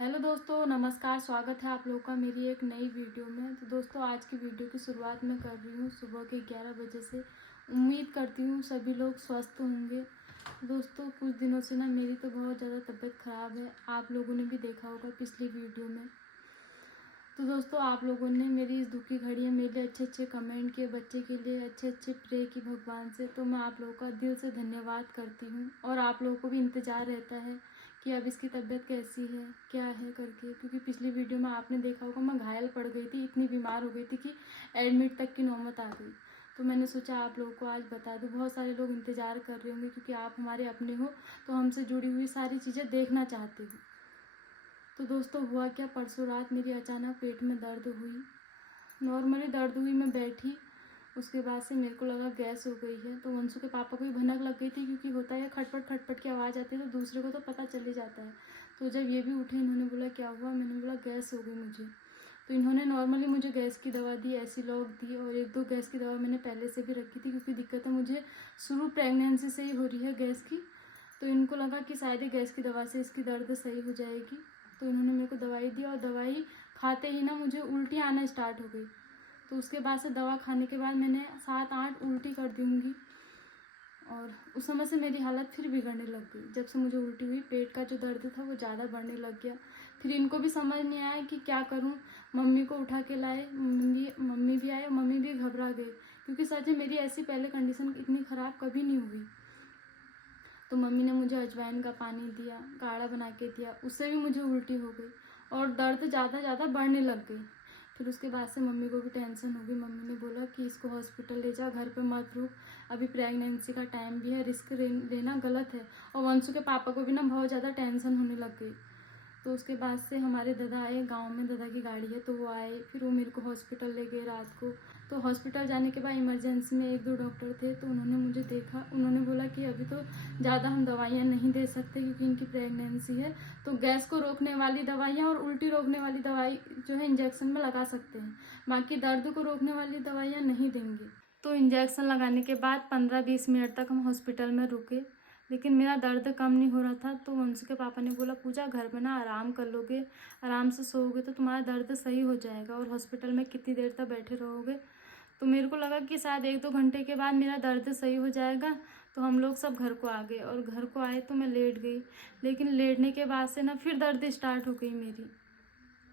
Hello दोस्तों, नमस्कार। स्वागत है आप लोगों का मेरी एक नई वीडियो में। तो दोस्तों, आज की वीडियो की शुरुआत मैं कर रही हूँ सुबह के 11 बजे से। उम्मीद करती हूँ सभी लोग स्वस्थ होंगे। दोस्तों, कुछ दिनों से ना मेरी तो बहुत ज़्यादा तबीयत ख़राब है। आप लोगों ने भी देखा होगा पिछली वीडियो में। तो दोस्तों, आप लोगों ने मेरी इस दुखी घड़ी में मेरे लिए अच्छे अच्छे कमेंट किए, बच्चे के लिए अच्छे अच्छे प्रे की भगवान से। तो मैं आप लोगों का दिल से धन्यवाद करती हूँ। और आप लोगों को भी इंतज़ार रहता है कि अब इसकी तबीयत कैसी है, क्या है करके। क्योंकि पिछली वीडियो में आपने देखा होगा मैं घायल पड़ गई थी, इतनी बीमार हो गई थी कि एडमिट तक की नौबत आ गई। तो मैंने सोचा आप लोगों को आज बता दूँ। बहुत सारे लोग इंतज़ार कर रहे होंगे क्योंकि आप हमारे अपने हो, तो हमसे जुड़ी हुई सारी चीज़ें देखना चाहते हो। तो दोस्तों, हुआ क्या, परसों रात मेरी अचानक पेट में दर्द हुई। नॉर्मली दर्द हुई, मैं बैठी, उसके बाद से मेरे को लगा गैस हो गई है। तो वंशु के पापा को भी भनक लग गई थी, क्योंकि होता है खटपट खटपट की आवाज़ आती है तो दूसरे को तो पता चल ही जाता है। तो जब ये भी उठे, इन्होंने बोला क्या हुआ, मैंने बोला गैस हो गई मुझे। तो इन्होंने नॉर्मली मुझे गैस की दवा दी, एसिलॉक दी, और एक दो गैस की दवा मैंने पहले से भी रखी थी, क्योंकि दिक्कतें मुझे शुरू प्रेगनेंसी से ही हो रही है गैस की। तो इनको लगा कि शायद ये गैस की दवा से इसकी दर्द सही हो जाएगी। तो इन्होंने मेरे को दवाई दी, और दवाई खाते ही ना मुझे उल्टी आना स्टार्ट हो गई। तो उसके बाद से दवा खाने के बाद मैंने 7-8 उल्टी कर दी होंगी। और उस समय से मेरी हालत फिर बिगड़ने लग गई। जब से मुझे उल्टी हुई, पेट का जो दर्द था वो ज़्यादा बढ़ने लग गया। फिर इनको भी समझ नहीं आया कि क्या करूं। मम्मी को उठा के लाए, मम्मी भी आए, मम्मी भी घबरा गई, क्योंकि सच में मेरी ऐसी पहले कंडीशन इतनी ख़राब कभी नहीं हुई। तो मम्मी ने मुझे अजवाइन का पानी दिया, काढ़ा बना के दिया, उससे भी मुझे उल्टी हो गई और दर्द ज़्यादा बढ़ने लग गई। फिर उसके बाद से मम्मी को भी टेंशन हो गई। मम्मी ने बोला कि इसको हॉस्पिटल ले जा, घर पे मत रुक, अभी प्रेगनेंसी का टाइम भी है, रिस्क लेना गलत है। और वंशु के पापा को भी ना बहुत ज़्यादा टेंशन होने लग गई। तो उसके बाद से हमारे दादा आए, गांव में दादा की गाड़ी है, तो वो आए, फिर वो मेरे को हॉस्पिटल ले गए रात को। तो हॉस्पिटल जाने के बाद इमरजेंसी में 1-2 डॉक्टर थे, तो उन्होंने मुझे देखा। उन्होंने बोला कि अभी तो ज़्यादा हम दवाइयाँ नहीं दे सकते, क्योंकि इनकी प्रेगनेंसी है। तो गैस को रोकने वाली दवाइयाँ और उल्टी रोकने वाली दवाई जो है इंजेक्शन में लगा सकते हैं, बाकी दर्द को रोकने वाली दवाइयाँ नहीं देंगे। तो इंजेक्शन लगाने के बाद 15-20 मिनट तक हम हॉस्पिटल में रुके, लेकिन मेरा दर्द कम नहीं हो रहा था। तो वंशु के पापा ने बोला पूजा, घर में ना आराम कर लोगे, आराम से सोओगे तो तुम्हारा दर्द सही हो जाएगा, और हॉस्पिटल में कितनी देर तक बैठे रहोगे। तो मेरे को लगा कि शायद 1-2 घंटे के बाद मेरा दर्द सही हो जाएगा। तो हम लोग सब घर को आ गए, और घर को आए तो मैं लेट गई। लेकिन लेटने के बाद से ना फिर दर्द स्टार्ट हो गई मेरी।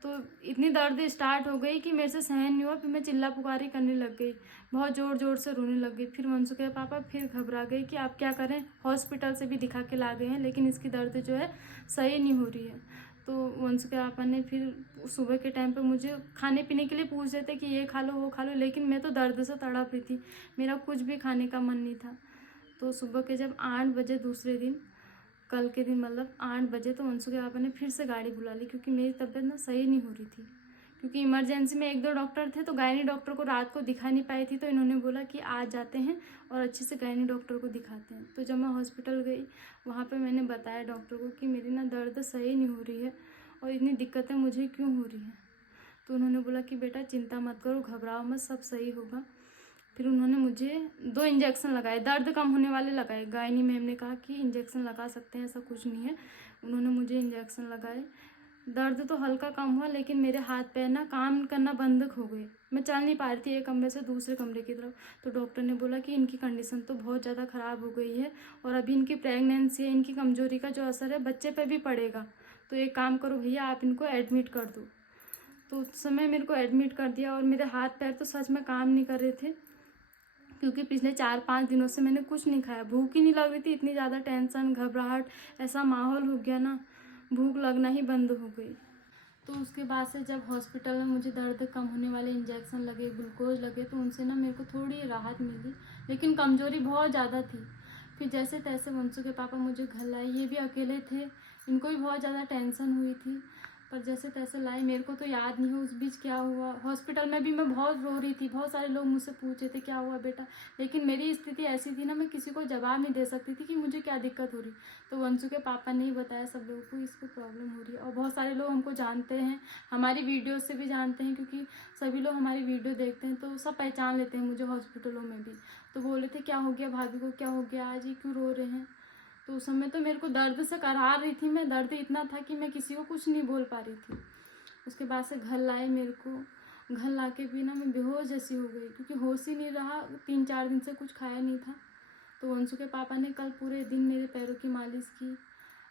तो इतनी दर्द स्टार्ट हो गई कि मेरे से सहन नहीं हुआ। फिर मैं चिल्ला पुकारी करने लग गई, बहुत ज़ोर ज़ोर से रोने लग गई। फिर वंशु के पापा फिर घबरा गए कि आप क्या करें, हॉस्पिटल से भी दिखा के ला गए हैं, लेकिन इसकी दर्द जो है सही नहीं हो रही है। तो वंशु के पापा ने फिर सुबह के टाइम पे मुझे खाने पीने के लिए पूछ रहे थे कि ये खा लो वो खा लो, लेकिन मैं तो दर्द से तड़प रही थी, मेरा कुछ भी खाने का मन नहीं था। तो सुबह के जब 8 बजे दूसरे दिन, कल के दिन मतलब 8 बजे, तो वंशु के पापा ने फिर से गाड़ी बुला ली, क्योंकि मेरी तबीयत ना सही नहीं हो रही थी। क्योंकि इमरजेंसी में 1-2 डॉक्टर थे, तो गायनी डॉक्टर को रात को दिखा नहीं पाई थी। तो इन्होंने बोला कि आज जाते हैं और अच्छे से गायनी डॉक्टर को दिखाते हैं। तो जब मैं हॉस्पिटल गई, वहाँ पे मैंने बताया डॉक्टर को कि मेरी ना दर्द सही नहीं हो रही है और इतनी दिक्कतें मुझे क्यों हो रही हैं। तो उन्होंने बोला कि बेटा चिंता मत करो, घबराओ मत, सब सही होगा। फिर उन्होंने मुझे 2 इंजेक्शन लगाए, दर्द कम होने वाले लगाए। गायनी मैम ने कहा कि इंजेक्शन लगा सकते हैं, ऐसा कुछ नहीं है। उन्होंने मुझे इंजेक्शन लगाए। दर्द तो हल्का कम हुआ, लेकिन मेरे हाथ पैर ना काम करना बंद हो गए। मैं चल नहीं पा रही थी एक कमरे से दूसरे कमरे की तरफ। तो डॉक्टर ने बोला कि इनकी कंडीशन तो बहुत ज़्यादा ख़राब हो गई है, और अभी इनकी प्रेगनेंसी है, इनकी कमज़ोरी का जो असर है बच्चे पे भी पड़ेगा। तो एक काम करो भैया, आप इनको एडमिट कर दो। तो उस समय मेरे को एडमिट कर दिया, और मेरे हाथ पैर तो सच में काम नहीं कर रहे थे, क्योंकि पिछले 4-5 दिनों से मैंने कुछ नहीं खाया। भूख ही नहीं लग रही थी, इतनी ज़्यादा टेंशन, घबराहट, ऐसा माहौल हो गया ना, भूख लगना ही बंद हो गई। तो उसके बाद से जब हॉस्पिटल में मुझे दर्द कम होने वाले इंजेक्शन लगे, ग्लूकोज लगे, तो उनसे ना मेरे को थोड़ी राहत मिली, लेकिन कमज़ोरी बहुत ज़्यादा थी। फिर जैसे तैसे वंशु के पापा मुझे घर लाए, ये भी अकेले थे, इनको भी बहुत ज़्यादा टेंशन हुई थी, पर जैसे तैसे लाए। मेरे को तो याद नहीं है उस बीच क्या हुआ। हॉस्पिटल में भी मैं बहुत रो रही थी, बहुत सारे लोग मुझसे पूछ रहे थे क्या हुआ बेटा, लेकिन मेरी स्थिति ऐसी थी ना, मैं किसी को जवाब नहीं दे सकती थी कि मुझे क्या दिक्कत हो रही। तो वंशु के पापा ने ही बताया सब लोगों को इसको प्रॉब्लम हो रही है, और बहुत सारे लोग हमको जानते हैं, हमारी वीडियो से भी जानते हैं, क्योंकि सभी लोग हमारी वीडियो देखते हैं, तो सब पहचान लेते हैं मुझे हॉस्पिटलों में भी। तो बोले थे क्या हो गया भाभी को, क्या हो गया, आज ये क्यों रो रहे हैं। तो उस समय तो मेरे को दर्द से कराह रही थी मैं, दर्द इतना था कि मैं किसी को कुछ नहीं बोल पा रही थी। उसके बाद से घर लाए मेरे को, घर ला के भी ना मैं बेहोश जैसी हो गई, क्योंकि होश ही नहीं रहा, 3-4 दिन से कुछ खाया नहीं था। तो वंशु के पापा ने कल पूरे दिन मेरे पैरों की मालिश की।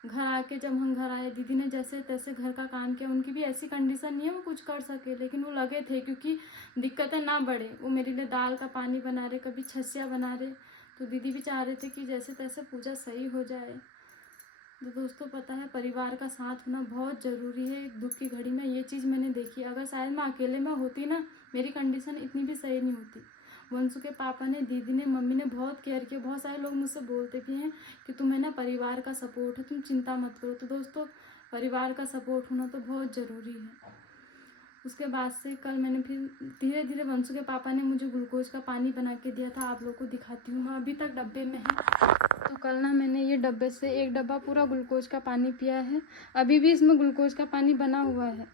घर आके जब हम घर आए, दीदी ने जैसे तैसे घर का काम किया। उनकी भी ऐसी कंडीशन नहीं है वो कुछ कर सके, लेकिन वो लगे थे क्योंकि दिक्कतें ना बढ़े। वो मेरे लिए दाल का पानी बना रहे, कभी छसिया बना रहे। तो दीदी भी चाह रहे थे कि जैसे तैसे पूजा सही हो जाए। तो दोस्तों पता है, परिवार का साथ होना बहुत ज़रूरी है एक दुख की घड़ी में। ये चीज़ मैंने देखी। अगर शायद मैं अकेले में होती ना, मेरी कंडीशन इतनी भी सही नहीं होती। वंशु के पापा ने, दीदी ने, मम्मी ने बहुत केयर किया। बहुत सारे लोग मुझसे बोलते भी हैं कि तुम्हें ना परिवार का सपोर्ट है, तुम चिंता मत करो। तो दोस्तों परिवार का सपोर्ट होना तो बहुत ज़रूरी है। उसके बाद से कल मैंने फिर धीरे धीरे, वंशु के पापा ने मुझे ग्लूकोज का पानी बना के दिया था। आप लोग को दिखाती हूँ मैं, अभी तक डब्बे में है। तो कल ना मैंने ये डब्बे से 1 डब्बा पूरा ग्लूकोज का पानी पिया है। अभी भी इसमें ग्लूकोज का पानी बना हुआ है।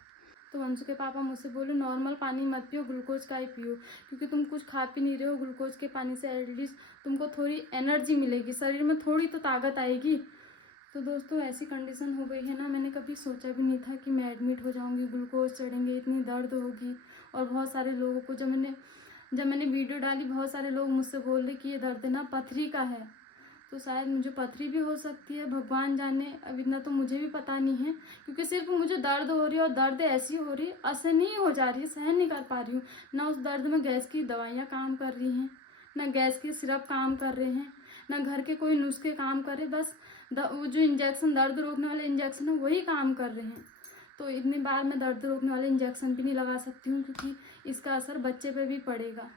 तो वंशु के पापा मुझसे बोले नॉर्मल पानी मत पियो, ग्लूकोज का ही पियो, क्योंकि तुम कुछ खा पी नहीं रहे हो। ग्लूकोज के पानी से एटलीस्ट तुमको थोड़ी एनर्जी मिलेगी, शरीर में थोड़ी तो ताकत आएगी। तो दोस्तों ऐसी कंडीशन हो गई है ना, मैंने कभी सोचा भी नहीं था कि मैं एडमिट हो जाऊंगी, ग्लूकोज चढ़ेंगे, इतनी दर्द होगी। और बहुत सारे लोगों को जब मैंने वीडियो डाली, बहुत सारे लोग मुझसे बोल रहे कि ये दर्द ना पथरी का है। तो शायद मुझे पथरी भी हो सकती है, भगवान जाने। अब इतना तो मुझे भी पता नहीं है, क्योंकि सिर्फ मुझे दर्द हो रही है, और दर्द ऐसी हो रही है, असहनीय नहीं हो जा रही है, सहन नहीं कर पा रही हूँ। ना उस दर्द में गैस की दवाइयाँ काम कर रही हैं, ना गैस के सिरप काम कर रहे हैं, ना घर के कोई नुस्खे काम कर रहे। बस वो जो इंजेक्शन, दर्द रोकने वाले इंजेक्शन है, वही काम कर रहे हैं। तो इतनी बार मैं दर्द रोकने वाले इंजेक्शन भी नहीं लगा सकती हूँ, क्योंकि इसका असर बच्चे पे भी पड़ेगा।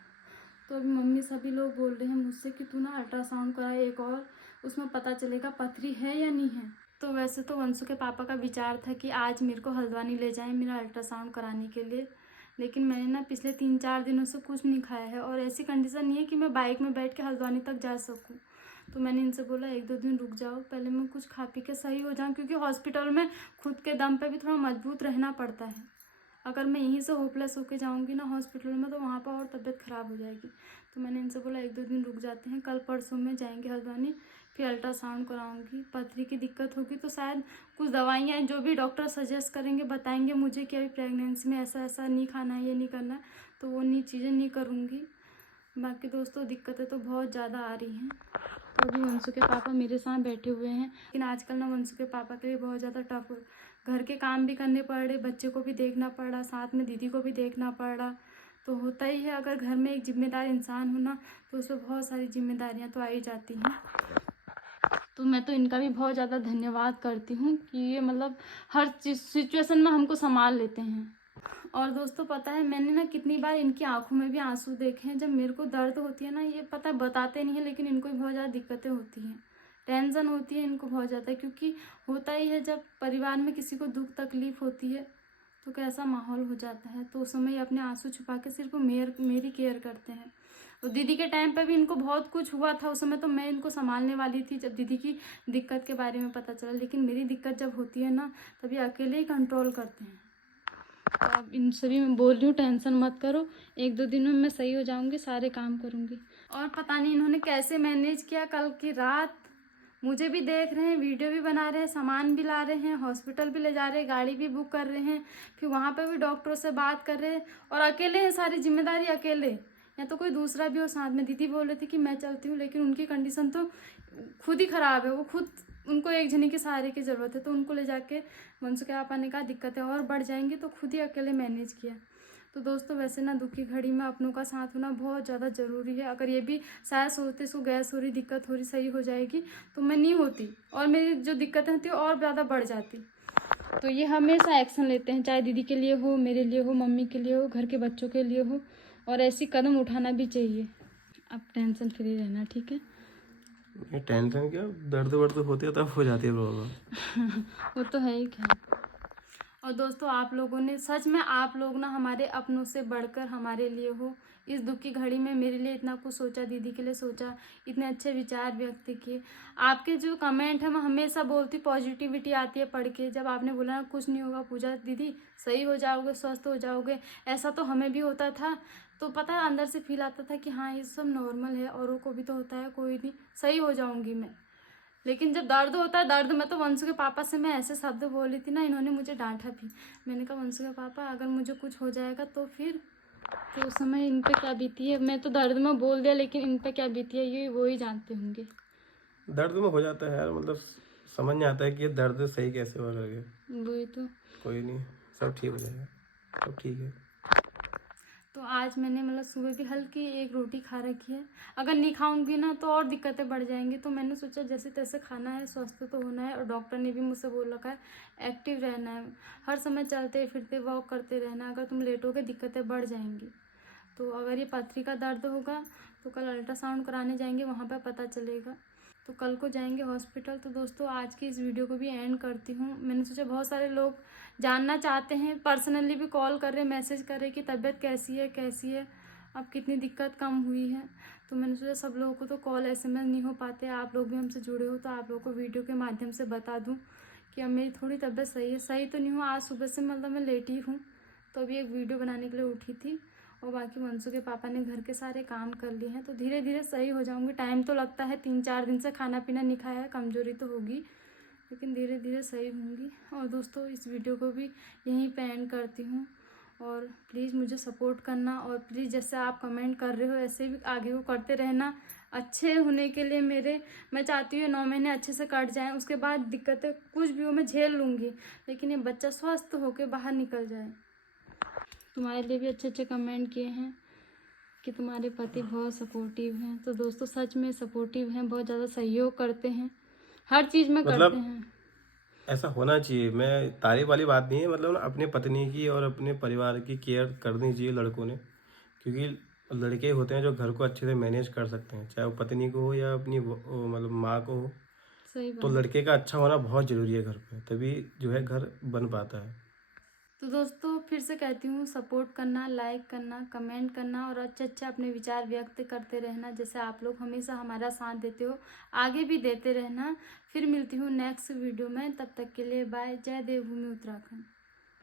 तो अभी मम्मी सभी लोग बोल रहे हैं मुझसे कि तू ना अल्ट्रासाउंड करा एक और, उसमें पता चलेगा पथरी है या नहीं है। तो वैसे तो वंशु के पापा का विचार था कि आज मेरे को हल्द्वानी ले जाएं मेरा अल्ट्रासाउंड कराने के लिए, लेकिन मैंने ना पिछले 3-4 दिनों से कुछ नहीं खाया है, और ऐसी कंडीशन नहीं है कि मैं बाइक में बैठ के हल्द्वानी तक जा सकूँ। तो मैंने इनसे बोला 1-2 दिन रुक जाओ, पहले मैं कुछ खा पी के सही हो जाऊँ, क्योंकि हॉस्पिटल में खुद के दम पे भी थोड़ा मजबूत रहना पड़ता है। अगर मैं यहीं से होपलेस होके जाऊंगी ना हॉस्पिटल में, तो वहाँ पर और तबीयत ख़राब हो जाएगी। तो मैंने इनसे बोला 1-2 दिन रुक जाते हैं, कल परसों में जाएंगे हल्द्वानी, फिर अल्ट्रासाउंड कराऊंगी। पथरी की दिक्कत होगी तो शायद कुछ दवाइयाँ जो भी डॉक्टर सजेस्ट करेंगे, बताएंगे मुझे कि अभी प्रेगनेंसी में ऐसा ऐसा नहीं खाना है, ये नहीं करना है, तो वो चीज़ें नहीं करूँगी। बाकी दोस्तों दिक्कतें तो बहुत ज़्यादा आ रही हैं। तो अभी वंशु के पापा मेरे साथ बैठे हुए हैं, लेकिन आजकल ना वंशु के पापा के लिए बहुत ज़्यादा टफ, घर के काम भी करने पड़ रहे, बच्चे को भी देखना पड़ रहा, साथ में दीदी को भी देखना पड़ रहा। तो होता ही है, अगर घर में एक जिम्मेदार इंसान हो ना, तो उसमें बहुत सारी जिम्मेदारियां तो आ ही जाती हैं। तो मैं तो इनका भी बहुत ज़्यादा धन्यवाद करती हूँ कि ये मतलब हर सिचुएशन में हमको संभाल लेते हैं। और दोस्तों पता है, मैंने ना कितनी बार इनकी आंखों में भी आंसू देखे हैं। जब मेरे को दर्द होती है ना, ये पता बताते नहीं है, लेकिन इनको भी बहुत ज़्यादा दिक्कतें होती हैं, टेंशन होती है इनको बहुत ज़्यादा, क्योंकि होता ही है जब परिवार में किसी को दुख तकलीफ होती है तो कैसा माहौल हो जाता है। तो उस समय अपने आंसू छुपा के सिर्फ मेरी केयर करते हैं। और दीदी के टाइम पे भी इनको बहुत कुछ हुआ था, उस समय तो मैं इनको संभालने वाली थी जब दीदी की दिक्कत के बारे में पता चला, लेकिन मेरी दिक्कत जब होती है ना, तभी अकेले ही कंट्रोल करते हैं। तो अब इन सभी में बोल रही हूँ, टेंशन मत करो, 1-2 दिन में मैं सही हो जाऊंगी, सारे काम करूंगी। और पता नहीं इन्होंने कैसे मैनेज किया, कल की रात मुझे भी देख रहे हैं, वीडियो भी बना रहे हैं, सामान भी ला रहे हैं, हॉस्पिटल भी ले जा रहे हैं, गाड़ी भी बुक कर रहे हैं, फिर वहाँ पे भी डॉक्टरों से बात कर रहे हैं, और अकेले हैं, सारी जिम्मेदारी अकेले। या तो कोई दूसरा भी हो साथ में। दीदी बोल रहे थे कि मैं चलती हूँ, लेकिन उनकी कंडीशन तो खुद ही ख़राब है, वो खुद, उनको एक जने के सहारे की ज़रूरत है। तो उनको ले जाके वंशु के पापा ने कहा दिक्कतें और बढ़ जाएंगी, तो खुद ही अकेले मैनेज किया। तो दोस्तों वैसे ना दुख की घड़ी में अपनों का साथ होना बहुत ज़्यादा ज़रूरी है। अगर ये भी शायद सोचते इसको गैस हो रही, दिक्कत हो रही, सही हो जाएगी, तो मैं नहीं होती, और मेरी जो दिक्कतें होती और ज़्यादा बढ़ जाती। तो ये हमेशा एक्शन लेते हैं, चाहे दीदी के लिए हो, मेरे लिए हो, मम्मी के लिए हो, घर के बच्चों के लिए हो, और ऐसी कदम उठाना भी चाहिए। अब टेंशन फ्री रहना, ठीक है? ये टेंशन क्या, दर्द वर्द होती है तब हो जाती है प्रॉब्लम। वो तो है ही क्या। और दोस्तों आप लोगों ने, सच में आप लोग ना हमारे अपनों से बढ़कर हमारे लिए हो। इस दुख की घड़ी में मेरे लिए इतना कुछ सोचा, दीदी के लिए सोचा, इतने अच्छे विचार व्यक्त किए। आपके जो कमेंट है, मैं हमेशा बोलती, पॉजिटिविटी आती है पढ़ के। जब आपने बोला ना कुछ नहीं होगा पूजा दीदी, सही हो जाओगे, स्वस्थ हो जाओगे, ऐसा तो हमें भी होता था। तो पता है अंदर से फील आता था कि हाँ ये सब नॉर्मल है, औरों को भी तो होता है, कोई नहीं, सही हो जाऊंगी मैं। लेकिन जब दर्द होता है, दर्द में तो वंशु के पापा से मैं ऐसे शब्द बोली थी ना, इन्होंने मुझे डांटा भी। मैंने कहा वंशु के पापा अगर मुझे कुछ हो जाएगा तो फिर, तो उस समय इन पे क्या बीती है। मैं तो दर्द में बोल दिया, लेकिन इन पे क्या बीती है ये वो ही जानते होंगे। दर्द में हो जाता है यार, मतलब समझ नहीं आता है कि ये दर्द सही कैसे हुआ करके। वही तो। कोई नहीं, सब ठीक हो जाएगा, सब ठीक है। तो आज मैंने मतलब सुबह भी हल्की एक रोटी खा रखी है। अगर नहीं खाऊंगी ना तो और दिक्कतें बढ़ जाएंगी, तो मैंने सोचा जैसे तैसे खाना है, स्वस्थ तो होना है। और डॉक्टर ने भी मुझसे बोल रखा है एक्टिव रहना है, हर समय चलते फिरते वॉक करते रहना। अगर तुम लेटोगे दिक्कतें बढ़ जाएंगी। तो अगर ये पथरी का दर्द होगा तो कल अल्ट्रासाउंड कराने जाएंगे, वहाँ पर पता चलेगा। तो कल को जाएंगे हॉस्पिटल। तो दोस्तों आज की इस वीडियो को भी एंड करती हूँ। मैंने सोचा बहुत सारे लोग जानना चाहते हैं, पर्सनली भी कॉल कर रहे, मैसेज कर रहे कि तबीयत कैसी है, अब कितनी दिक्कत कम हुई है। तो मैंने सोचा सब लोगों को तो कॉल SMS नहीं हो पाते, आप लोग भी हमसे जुड़े हो तो आप लोगों को वीडियो के माध्यम से बता दूँ कि अब मेरी थोड़ी तबीयत सही है। सही तो नहीं हूँ, आज सुबह से मतलब मैं लेट ही हूँ। तो अभी एक वीडियो बनाने के लिए उठी थी, और बाकी वंशु के पापा ने घर के सारे काम कर लिए हैं। तो धीरे धीरे सही हो जाऊंगी। टाइम तो लगता है, 3-4 दिन से खाना पीना नहीं खाया है, कमज़ोरी तो होगी, लेकिन धीरे धीरे सही होंगी। और दोस्तों इस वीडियो को भी यहीं पे एंड करती हूँ। और प्लीज़ मुझे सपोर्ट करना, और प्लीज़ जैसे आप कमेंट कर रहे हो ऐसे भी आगे को करते रहना। अच्छे होने के लिए मैं चाहती हूँ 9 महीने अच्छे से कट जाएँ, उसके बाद दिक्कतें कुछ भी हो मैं झेल लूँगी, लेकिन ये बच्चा स्वस्थ होकर बाहर निकल जाए। तुम्हारे लिए भी अच्छे अच्छे कमेंट किए हैं कि तुम्हारे पति बहुत सपोर्टिव हैं। तो दोस्तों सच में सपोर्टिव हैं, बहुत ज़्यादा सहयोग करते हैं, हर चीज़ में करते मतलब हैं। ऐसा होना चाहिए। मैं तारीफ वाली बात नहीं है, मतलब ना अपने पत्नी की और अपने परिवार की केयर करनी चाहिए लड़कों ने, क्योंकि लड़के होते हैं जो घर को अच्छे से मैनेज कर सकते हैं, चाहे वो पत्नी को हो या अपनी मतलब माँ को हो। सही तो बात। लड़के का अच्छा होना बहुत ज़रूरी है घर पे, तभी जो है घर बन पाता है। तो दोस्तों फिर से कहती हूँ सपोर्ट करना, लाइक करना, कमेंट करना, और अच्छे अच्छे अपने विचार व्यक्त करते रहना, जैसे आप लोग हमेशा हमारा साथ देते हो, आगे भी देते रहना। फिर मिलती हूँ नेक्स्ट वीडियो में, तब तक के लिए बाय। जय देवभूमि उत्तराखंड।